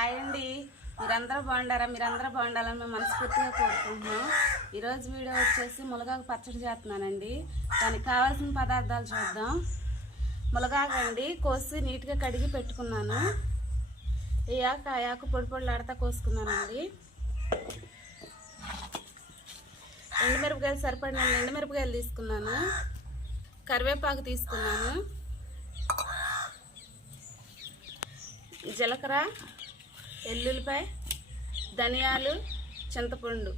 Hi అండి, మీరందరూ బాగుండారా? మీరందరూ బాగుండాలని మేము మనస్ఫూర్తిగా కోరుకుంటున్నాం. ఈరోజు వీడియో వచ్చేసి మునగాకు పచ్చడి చేస్తున్నానండి. దానికి కావాల్సిన పదార్థాలు చూద్దాం. మునగాకు అండి కోసి నీట్గా కడిగి పెట్టుకున్నాను. ఈ ఆకు పొడి పొడిలాడుతా కోసుకున్నానండి. ఎండుమిరపకాయలు సరిపడిన ఎండుమిరపకాయలు తీసుకున్నాను. కరివేపాకు తీసుకున్నాను. జీలకర్ర, ఎల్లుల్లిపాయ, ధనియాలు, చింతపండు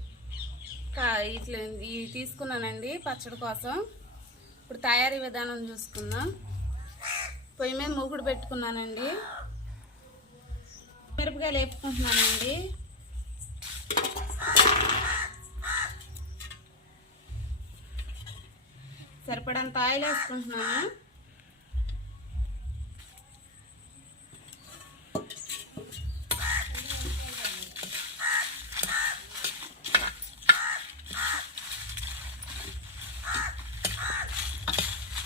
ఇట్లా ఇవి తీసుకున్నానండి పచ్చడి కోసం. ఇప్పుడు తయారీ విధానం చూసుకుందాం. పొయ్యి మీద మూకుడు పెట్టుకున్నానండి. మిరపకాయలు వేపుకుంటున్నానండి. సరిపడంత ఆయిల్ వేసుకుంటున్నాను.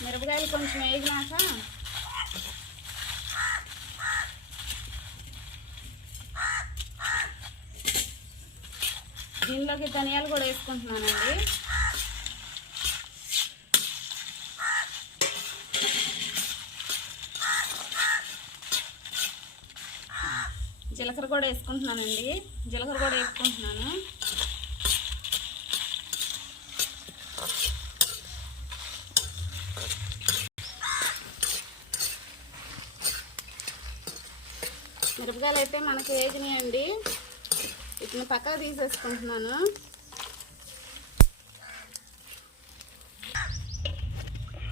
మిరపకాయలు కొంచెం వేగినాక దీనిలోకి ధనియాలు కూడా వేసుకుంటున్నానండి. జీలకర్ర కూడా వేసుకుంటున్నానండి. జీలకర్ర కూడా వేసుకుంటున్నాను. మిరపకాయలు అయితే మనకి వేగినాయండి. వీటిని పక్కకు తీసేసుకుంటున్నాను.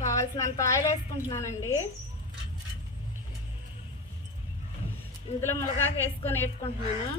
కావాల్సినంత ఆయిల్ వేసుకుంటున్నానండి. ఇందులో మునగాకు వేసుకొని వేపుకుంటున్నాను.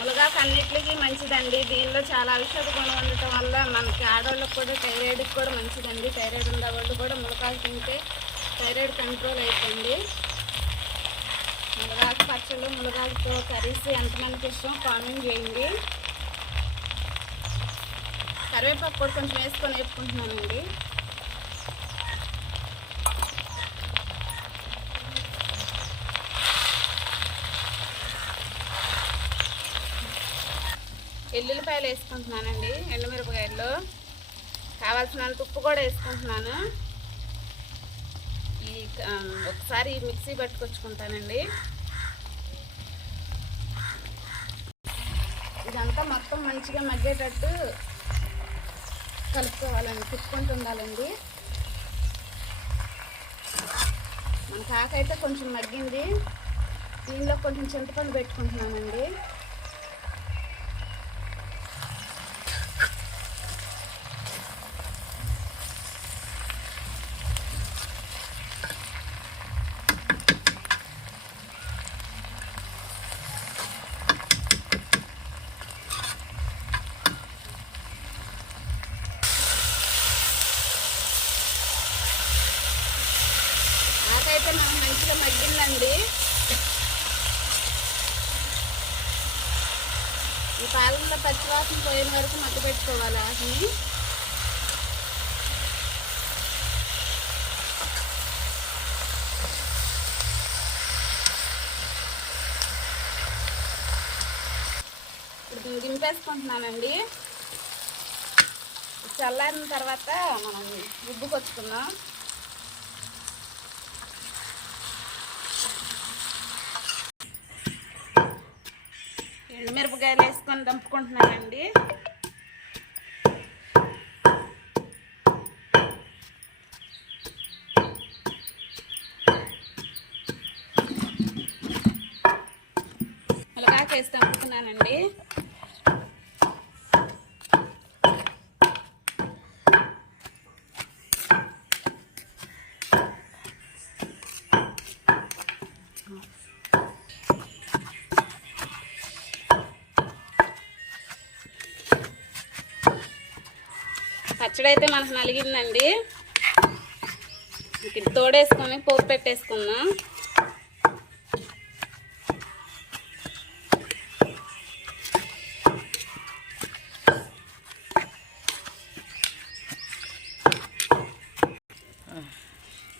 మునగాకు అన్నిటికీ మంచిదండి. దీనిలో చాలా ఔషధ గుణం ఉండటం వల్ల మనకి ఆడవాళ్ళకి కూడా థైరాయిడ్కి కూడా మంచిదండి. థైరాయిడ్ ఉన్న వాళ్ళు కూడా మునగాకు తింటే థైరాయిడ్ కంట్రోల్ అవుతుంది. మునగాకు పచ్చళ్ళు, మునగాకుతో కర్రీస్ ఎంతమందికి ఇష్టం కామెంట్ చేయండి. కరివేపాకు కూడా కొంచెం వేసుకొని వేసుకుంటున్నానండి. ఎల్లుల్లిపాయలు వేసుకుంటున్నానండి. ఎండుమిరపకాయలు కావాల్సినంత ఉప్పు కూడా వేసుకుంటున్నాను. ఒకసారి మిక్సీ పట్టుకొచ్చుకుంటానండి. ఇదంతా మొత్తం మంచిగా మగ్గేటట్టు కలుపుకోవాలండి, తిప్పుకుంటూ ఉండాలండి. మన కాకైతే కొంచెం మగ్గింది. దీనిలో కొంచెం చింతపండు పెట్టుకుంటున్నానండి. అయితే మనకు మంచిగా మగ్గిందండి. ఈ పాలనలో పచ్చివాసన పోయిన వరకు మగ్గ పెట్టుకోవాలి వాటిని. ఇప్పుడు దింపేసుకుంటున్నానండి. చల్లారిన తర్వాత మనం రుబ్బుకొచ్చుకుందాం. ఎండుమిరపకాయలు వేసుకొని దంపుకుంటున్నానండి. మునగాకు వేసి దంపుతున్నానండి. పచ్చడి అయితే మనకు నలిగిందండి. ఇది తోడేసుకొని పోపు పెట్టేసుకుందాం.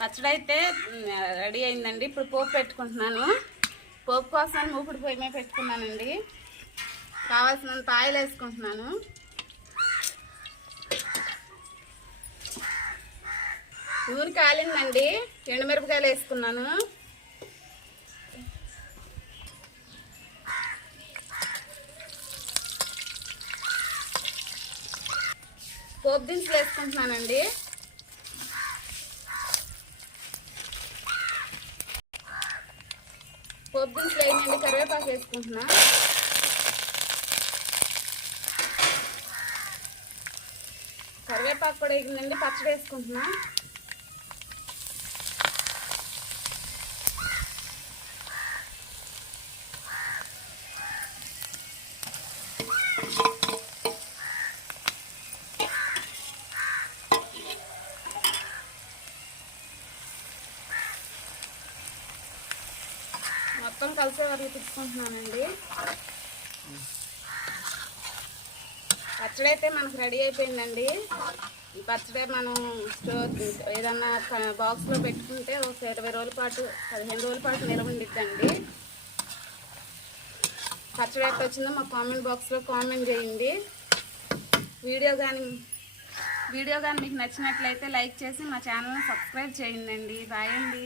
పచ్చడి అయితే రెడీ అయిందండి. ఇప్పుడు పోపు పెట్టుకుంటున్నాను. పోపు కోసం మూకుడు పొయ్యి మీద పెట్టుకున్నానండి. కావాల్సినంత ఆయిల్ వేసుకుంటున్నాను. నూనె కాలిందండి. ఎండుమిరపకాయలు వేసుకున్నాను. పోపు దినుసులు వేసుకుంటున్నానండి. పోపు దినుసులు వేయండి. కరివేపాకు వేసుకుంటున్నా. కరివేపాకు కూడా వేగిందండి. పచ్చడి వేసుకుంటున్నా. మొత్తం కలిసే వరకు తిప్పుకుంటున్నానండి. పచ్చడి అయితే మనకు రెడీ అయిపోయిందండి. ఈ పచ్చడి మనం స్టోర్ ఏదన్నా బాక్స్లో పెట్టుకుంటే ఒక 20 రోజుల పాటు 15 రోజుల పాటు నిల్వ ఉండిద్దండి. పచ్చడి ఎట్లా వచ్చిందో మా కామెంట్ బాక్స్లో కామెంట్ చేయండి. వీడియో కానీ మీకు నచ్చినట్లయితే లైక్ చేసి మా ఛానల్ని సబ్స్క్రైబ్ చేయండి. బాయ్ అండి.